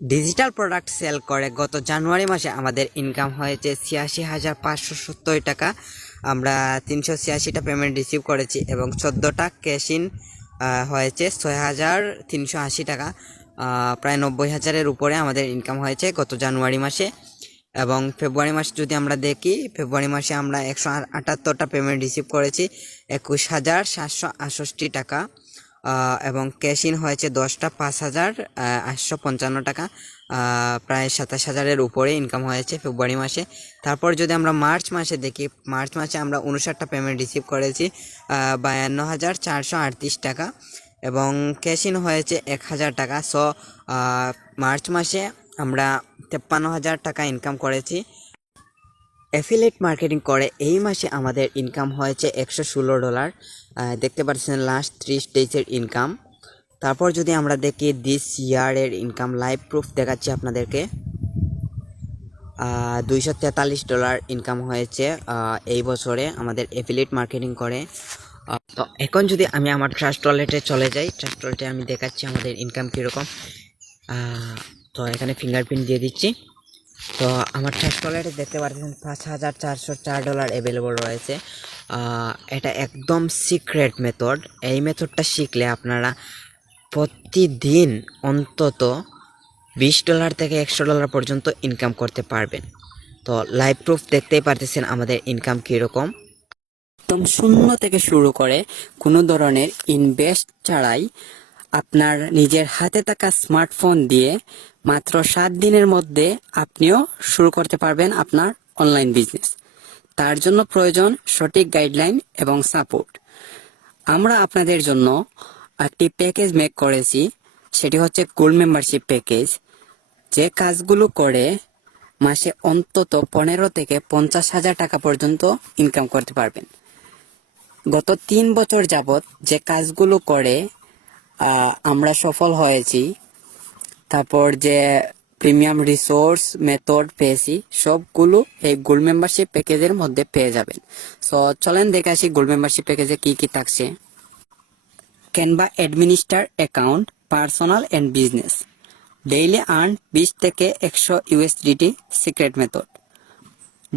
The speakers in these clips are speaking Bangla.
ডিজিটাল প্রোডাক্ট সেল করে গত জানুয়ারি মাসে আমাদের ইনকাম হয়েছে ৮৬,৫৭০ টাকা। আমরা ৩৮৬টা পেমেন্ট রিসিভ করেছি এবং ১৪টা ক্যাশ ইন হয়েছে ৬,৩৮০ টাকা। প্রায় ৯০,০০০-এর উপরে আমাদের ইনকাম হয়েছে গত জানুয়ারি মাসে। এবং ফেব্রুয়ারি মাস যদি আমরা দেখি, ফেব্রুয়ারি মাসে আমরা ১৭৮টা পেমেন্ট রিসিভ করেছি ২১,৭৬৮ টাকা। এবং ক্যাশ ইন হয়েছে 10টা ৫,৮৫৫ টাকা। প্রায় ২৭,০০০-এর উপরে ইনকাম হয়েছে ফেব্রুয়ারি মাসে। তারপর যদি আমরা মার্চ মাসে দেখি, মার্চ মাসে আমরা ৫৯টা পেমেন্ট রিসিভ করেছি ৫২,৪৩৮ টাকা এবং ক্যাশ ইন হয়েছে ১,০০০ টাকা। সো মার্চ মাসে আমরা ৫৩,০০০ টাকা ইনকাম করেছি। অ্যাফিলিয়েট মার্কেটিং করে এই মাসে আমাদের ইনকাম হয়েছে $১১৬। দেখতে পাচ্ছেন লাস্ট 30 ডেজের ইনকাম। তারপর যদি আমরা দেখি দিস ইয়ারের ইনকাম, লাইভ প্রুফ দেখাচ্ছি আপনাদেরকে। $243 ইনকাম হয়েছে এই বছরে আমাদের অ্যাফিলিয়েট মার্কেটিং করে। তো এখন যদি আমি আমার ট্রাস্ট ওয়ালেটে চলে যাই, ট্রাস্ট ওয়ালেটে আমি দেখাচ্ছি আমাদের ইনকাম কীরকম। তো এখানে ফিঙ্গারপ্রিন্ট দিয়ে দিচ্ছি। তো আমার ট্রাস্ট ওয়ালেটে দেখতে পাচ্ছেন $৫,৪০৪ অ্যাভেলেবল রয়েছে। এটা একদম সিক্রেট মেথড। এই মেথডটা শিখলে আপনারা প্রতিদিন অন্তত $20 থেকে $100 পর্যন্ত ইনকাম করতে পারবেন। তো লাইভ প্রুফ দেখতেই পারতেছেন আমাদের ইনকাম কীরকম। একদম শূন্য থেকে শুরু করে কোনো ধরনের ইনভেস্ট ছাড়াই আপনার নিজের হাতে থাকা স্মার্টফোন দিয়ে মাত্র 7 দিনের মধ্যে আপনিও শুরু করতে পারবেন আপনার অনলাইন বিজনেস। তার জন্য প্রয়োজন সঠিক গাইডলাইন এবং সাপোর্ট। আমরা আপনাদের জন্য একটি প্যাকেজ মেক করেছি, সেটি হচ্ছে গোল্ড মেম্বারশিপ প্যাকেজ। যে কাজগুলো করে মাসে অন্তত 15 থেকে 50,000 টাকা পর্যন্ত ইনকাম করতে পারবেন। গত 3 বছর যাবত যে কাজগুলো করে আমরা সফল হয়েছি, তারপর যে প্রিমিয়াম রিসোর্স মেথড পেয়েছি, সবগুলো এই গোল্ড মেম্বারশিপ প্যাকেজের মধ্যে পেয়ে যাবেন। সো চলেন দেখে আসি গোল্ড মেম্বারশিপ প্যাকেজে কি কি থাকছে। Canva administer account, personal and business, daily earn 20 থেকে 100 USDT, secret method,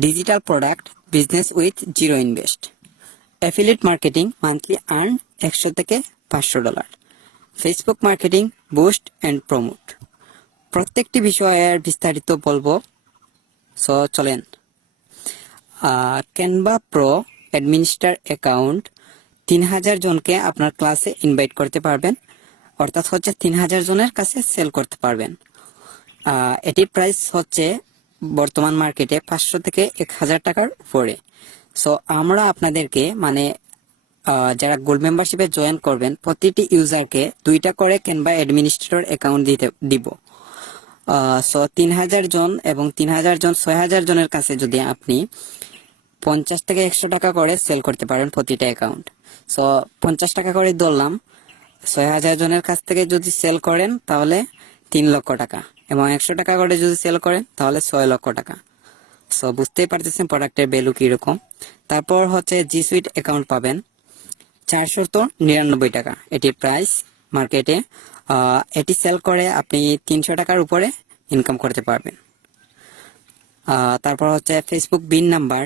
digital product, business with zero invest, affiliate marketing, monthly earn 100 থেকে $500, Facebook marketing, boost and promote. প্রত্যেকটি বিষয়ের বিস্তারিত বলবো। সো চলেন। ক্যানভা প্রো অ্যাডমিনিস্টার অ্যাকাউন্ট 3000 জনকে আপনার ক্লাসে ইনভাইট করতে পারবেন, অর্থাৎ হচ্ছে 3000 জনের কাছে সেল করতে পারবেন। এটির প্রাইস হচ্ছে বর্তমান মার্কেটে 500 থেকে 1000 টাকার উপরে। সো আমরা আপনাদেরকে মানে যারা গোল্ড মেম্বারশিপে জয়েন করবেন প্রতিটি ইউজারকে 2টা করে ক্যানভা অ্যাডমিনিস্ট্রেটর অ্যাকাউন্ট দিব। সো 3000 জন এবং 3000 জন 6000 জনের কাছে যদি আপনি 50 থেকে 100 টাকা করে সেল করতে পারেন প্রতিটা অ্যাকাউন্ট। সো 50 টাকা করে ধরলাম, 6000 জনের কাছ থেকে যদি সেল করেন তাহলে 3 লক্ষ টাকা, এবং 100 টাকা করে যদি সেল করেন তাহলে 6 লক্ষ টাকা। সো বুঝতেই পারতেছেন প্রোডাক্টের ভ্যালু কিরকম। তারপর হচ্ছে জি সুইট অ্যাকাউন্ট পাবেন 499 টাকা এটির প্রাইস মার্কেটে। এটি সেল করে আপনি 300 টাকার উপরে ইনকাম করতে পারবেন। তারপর হচ্ছে ফেসবুক বিন নাম্বার,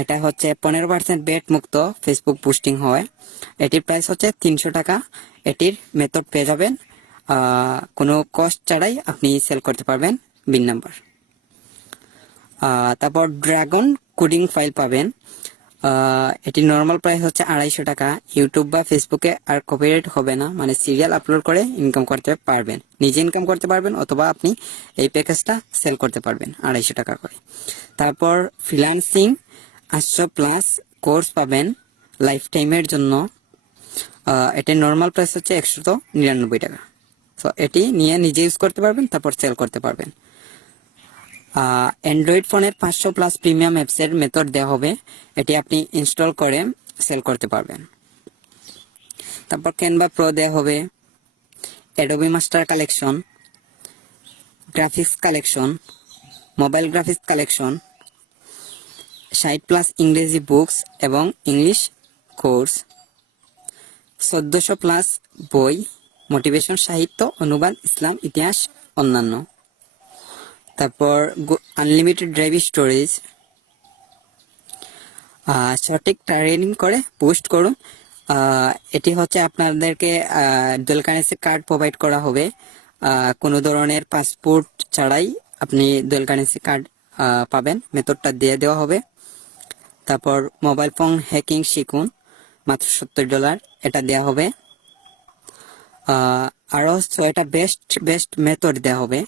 এটা হচ্ছে 15% বেট মুক্ত ফেসবুক বুস্টিং হয়। এটির প্রাইস হচ্ছে 300 টাকা। এটির মেথড পেয়ে যাবেন, কোনো কস্ট ছাড়াই আপনি সেল করতে পারবেন বিন নাম্বার। তারপর ড্রাগন কোডিং ফাইল পাবেন, এটি নর্মাল প্রাইস হচ্ছে 250 টাকা। ইউটিউব বা ফেসবুকে আর কপিরাইট হবে না, মানে সিরিয়াল আপলোড করে ইনকাম করতে পারবেন, নিজে ইনকাম করতে পারবেন অথবা আপনি এই প্যাকেজটা সেল করতে পারবেন 250 টাকা করে। তারপর ফ্রিল্যান্সিং 800+ কোর্স পাবেন লাইফ টাইমের জন্য। এটির নর্মাল প্রাইস হচ্ছে 199 টাকা। সো এটি নিয়ে নিজে ইউজ করতে পারবেন, তারপর সেল করতে পারবেন। অ্যান্ড্রয়েড ফোনের 500+ প্রিমিয়াম অ্যাপসের মেথড দেওয়া হবে, এটি আপনি ইনস্টল করে সেল করতে পারবেন। তারপর ক্যানভা প্রো দেওয়া হবে, Adobe master collection, graphics collection, mobile graphics collection, 60+ ইংরেজি বুকস এবং ইংলিশ কোর্স, 1400+ বই, মোটিভেশন সাহিত্য, অনুবাদ, ইসলাম, ইতিহাস, অন্যান্য। তারপর আনলিমিটেড ড্রাইভ স্টোরেজ, সঠিক ট্রেনিং করে পোস্ট করুন। এটি হচ্ছে আপনাদেরকে ডুয়াল কারেন্সি কার্ড প্রোভাইড করা হবে। কোনো ধরনের পাসপোর্ট ছাড়াই আপনি ডুয়াল কারেন্সি কার্ড পাবেন, মেথডটা দিয়ে দেওয়া হবে। তারপর মোবাইল ফোন হ্যাকিং শিখুন, মাত্র $70 এটা দেওয়া হবে। আরও 6টা বেস্ট মেথড দেওয়া হবে।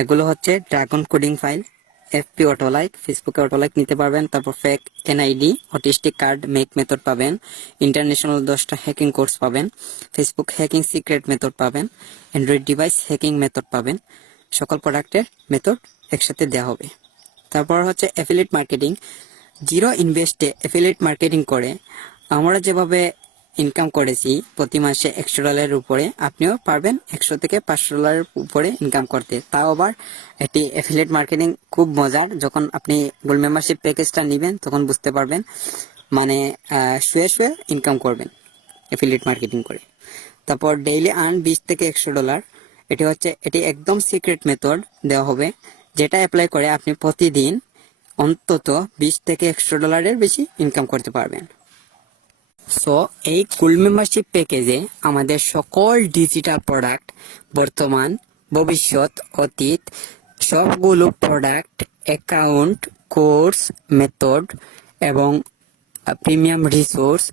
এগুলো হচ্ছে dragon coding file, FP auto like, ফেসবুকে অটো লাইক নিতে পারবেন। তারপর fake NID, autistic card make method পাবেন, ইন্টারন্যাশনাল 10টা হ্যাকিং কোর্স পাবেন, ফেসবুক হ্যাকিং সিক্রেট মেথড পাবেন, অ্যান্ড্রয়েড ডিভাইস হ্যাকিং মেথড পাবেন। সকল প্রোডাক্টের মেথড একসাথে দেওয়া হবে। তারপর হচ্ছে অ্যাফিলিয়েট মার্কেটিং, জিরো ইনভেস্টে অ্যাফিলিয়েট মার্কেটিং করে আমরা যেভাবে ইনকাম করেছি প্রতি মাসে $100 উপরে, আপনিও পারবেন $100 থেকে $500 উপরে ইনকাম করতে। তাও আবার এটি অ্যাফিলিয়েট মার্কেটিং খুব মজার। যখন আপনি গোল্ড মেম্বারশিপ প্যাকেজটা নেবেন তখন বুঝতে পারবেন, মানে শুয়ে শুয়ে ইনকাম করবেন অ্যাফিলিয়েট মার্কেটিং করে। তারপর ডেইলি আর্ন $20 থেকে $100, এটি একদম সিক্রেট মেথড দেওয়া হবে, যেটা অ্যাপ্লাই করে আপনি প্রতিদিন অন্তত $20 থেকে $100 বেশি ইনকাম করতে পারবেন। সো এই গোল্ড মেম্বারশিপ প্যাকেজে আমাদের সকল ডিজিটাল প্রোডাক্ট, বর্তমান, ভবিষ্যৎ, অতীত সবগুলো প্রোডাক্ট, অ্যাকাউন্ট, কোর্স, মেথড এবং প্রিমিয়াম রিসোর্স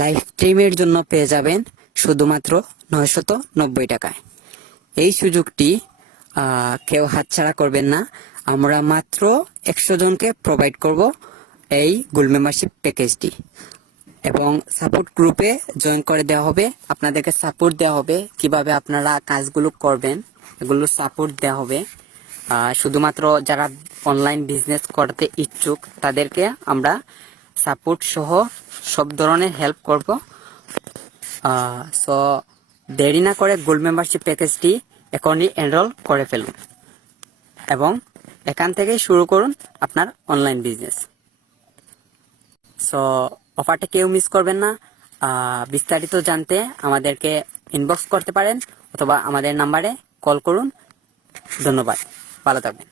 লাইফ টাইমের জন্য পেয়ে যাবেন শুধুমাত্র $990। এই সুযোগটি কেউ হাতছাড়া করবেন না। আমরা মাত্র 100 জনকে প্রোভাইড করব এই গোল্ড মেম্বারশিপ প্যাকেজটি, এবং সাপোর্ট গ্রুপে জয়েন করে দেওয়া হবে। আপনাদেরকে সাপোর্ট দেওয়া হবে কিভাবে আপনারা কাজগুলো করবেন, এগুলো সাপোর্ট দেওয়া হবে। শুধুমাত্র যারা অনলাইন বিজনেস করতে ইচ্ছুক তাদেরকে আমরা সাপোর্ট সহ সব ধরনের হেল্প করব। সো দেরি না করে গোল্ড মেম্বারশিপ প্যাকেজটি এখনই এনরোল করে ফেলুন এবং এখান থেকেই শুরু করুন আপনার অনলাইন বিজনেস। সো অফারটা কেউ মিস করবেন না। বিস্তারিত জানতে আমাদেরকে ইনবক্স করতে পারেন অথবা আমাদের নাম্বারে কল করুন। ধন্যবাদ, ভালো থাকবেন।